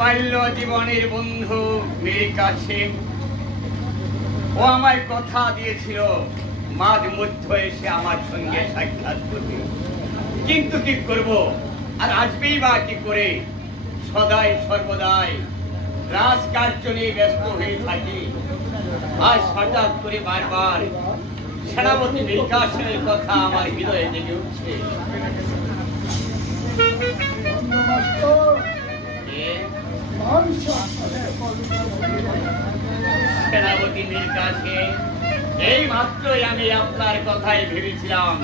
বাল্য জীবনের বন্ধু মীর কাসেম ও আমায় কথা দিয়েছিল মাঝ মধ্য এসে আমার সঙ্গে সাক্ষাৎ করবে, কিন্তু কি করব, আর আসবেই বা কি করে? সদাই সর্বদাই রাজকার্য নিয়ে ব্যস্ত হয়ে থাকি। আজ হঠাৎ করে বারবার সেনাপতি মীর কাসেমের কথা আমার হৃদয়ে জেগে উঠছে। সেনাপতি মীর কাসেম, এই মাত্রই আমি আপনার কথাই ভেবেছিলাম,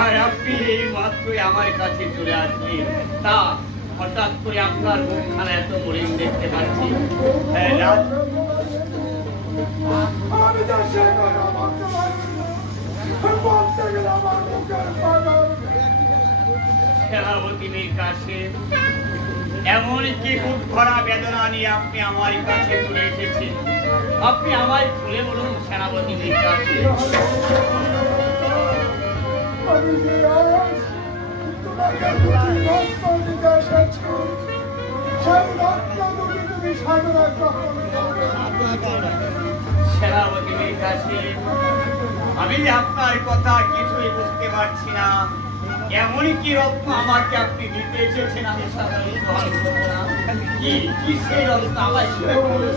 আর আপনি এই মাত্রই আমার কাছে চলে আসলেন। তা হঠাৎ করে আপনার মুখখানা এত মলিন দেখতে পাচ্ছি। সেনাপতি মীর কাসেম, এমন কি বুক ভরা বেদনা নিয়ে আপনি আমার কাছে চলে এসেছেন? আপনি আমায় খুলে বলুন সেনাপতি মীর কাসেম। সেনাপতি মীর কাসেম, আমি আপনার কথা কিছুই বুঝতে পারছি না। এমন কি রত্ন আমাকে আপনি দিতে এসেছেন? আমি সাধারণ গ্রহণ করব না। কি সেই রত্ন আমায় শুনে বলুন।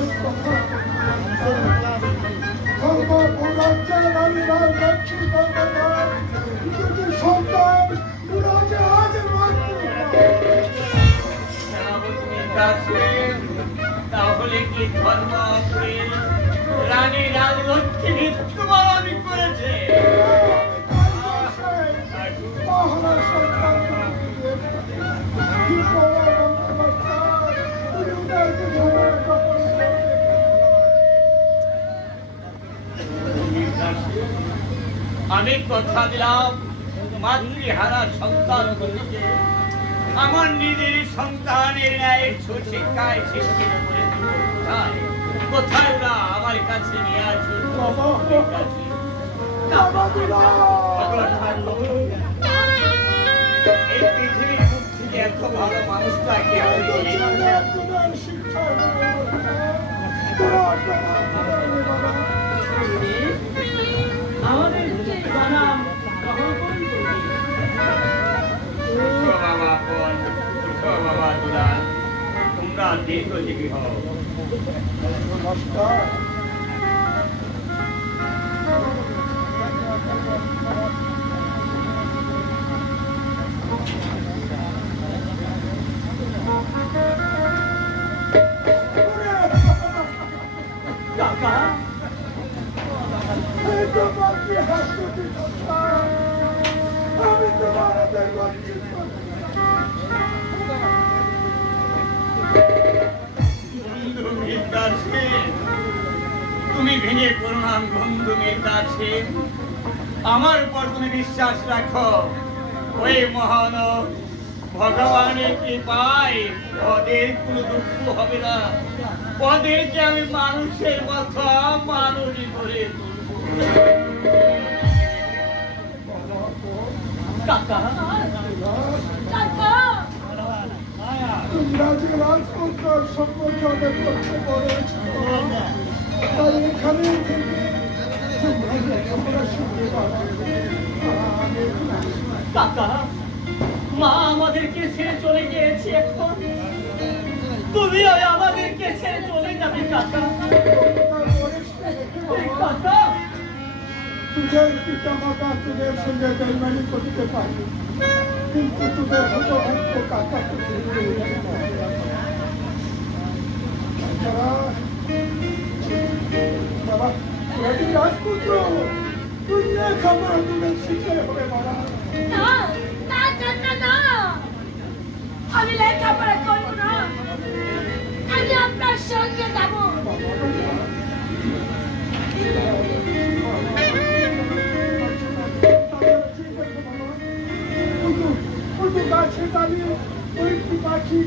তাহলে কি ধর্ম রানী রাজলক্ষ্মী মৃত্যুবরণ করেছে? আমি কথা দিলাম মাতৃহারা সন্তান বলিকে আমার নিজের সন্তানের ন্যায় সুশিক্ষায় শিক্ষিত করে কোথায় ওরা আমার কাছে নিয়ে আসুন। এই পৃথিবীর মুখ থেকে এত ভালো মানুষটাকে তোমরা দীর্ঘজীবী হও। তুমি ভেঙে প্রণাম বন্ধু মীর কাসেম, আমার উপর তুমি বিশ্বাস রাখো। ওই মহান ভগবানের কৃপায় ওদের কোনো দুঃখ হবে না। ওদেরকে আমি মানুষের কথা মানুষই করে মা আমাদেরকে ছেড়ে চলে গিয়েছে, এখন তুমি আমাদেরকে ছেড়ে চলে যাবে কাকা। কাকা, तुझे पिता माता तुझे संगे बेईमानी करते पारे, किंतु तुझे हतो हमको काका बाबा रवि राजपुत्र तुझे खबर तुझे शिक्षे हुए बाबा ना ना काका ना আমি লেখাপড়া করব না, আমি আপনার সঙ্গে যাব। গাছে দাঁড়িয়ে ওই পাখি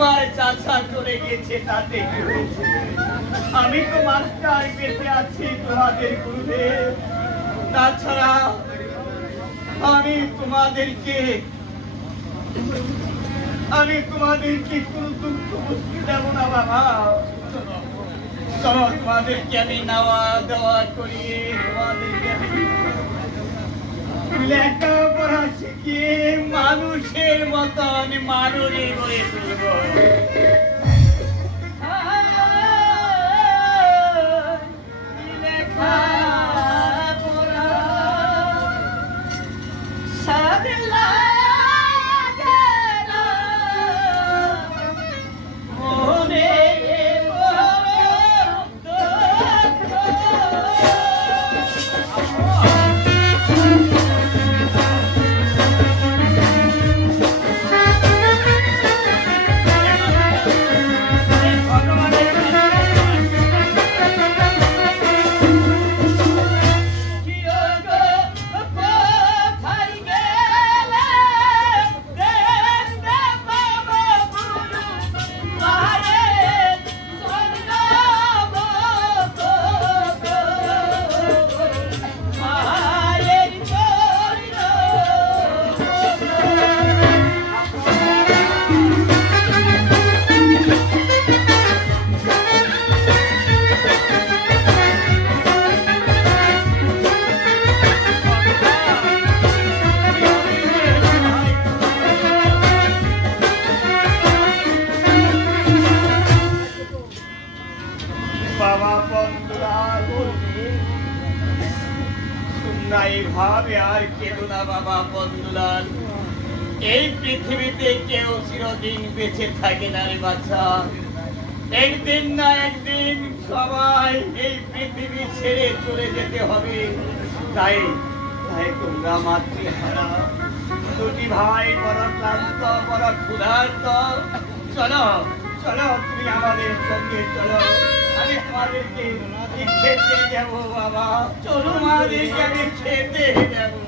তোমার চাচা চলে গেছে তাতে কি হয়েছে? আমি তো মাস্টার বেঁচে আছি তোমাদের গুরুদেব। তাছাড়া আমি তোমাদেরকে কোনো দুঃখ বুঝতে দেব না বাবা। চলো তোমাদেরকে আমি নাওয়া দেওয়া করিয়ে তোমাদেরকে আমি লেখাপড়া শিখিয়ে মানুষের মতন মানুষই গড়ে তুলব। ভাবে আর কেঁদো না বাবা বন্ধুলাল। এই পৃথিবীতে কেউ চিরদিন বেঁচে থাকে না রে বাচ্চা। একদিন না একদিন সবাই এই পৃথিবী ছেড়ে চলে যেতে হবে। তাই তোমরা মাতৃহারা দুটি ভাই বড় ক্লান্ত বড় ক্ষুধার্ত। চলো চলো তুমি আমাদের সঙ্গে চলো। আমি তোমাদেরকে খেতে যাবো বাবা। চলো আমাদেরকে আমি খেতে যাবো।